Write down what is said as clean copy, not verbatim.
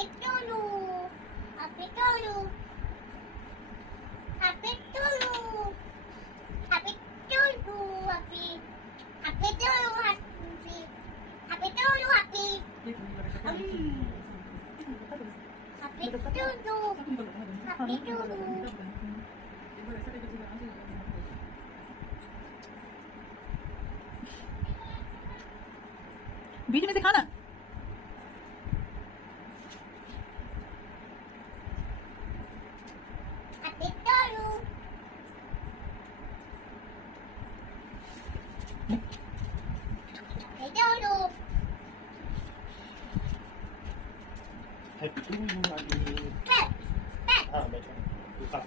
Happy to you. Happy to you. Happy to you. Happy to you. Happy. Happy to you. Happy. Happy to you. Happy. Happy to you. Happy to you. बीच में से खाना Happy to you. Happy to you. Happy to you. Pet. Pet. हाँ बैठो तू खा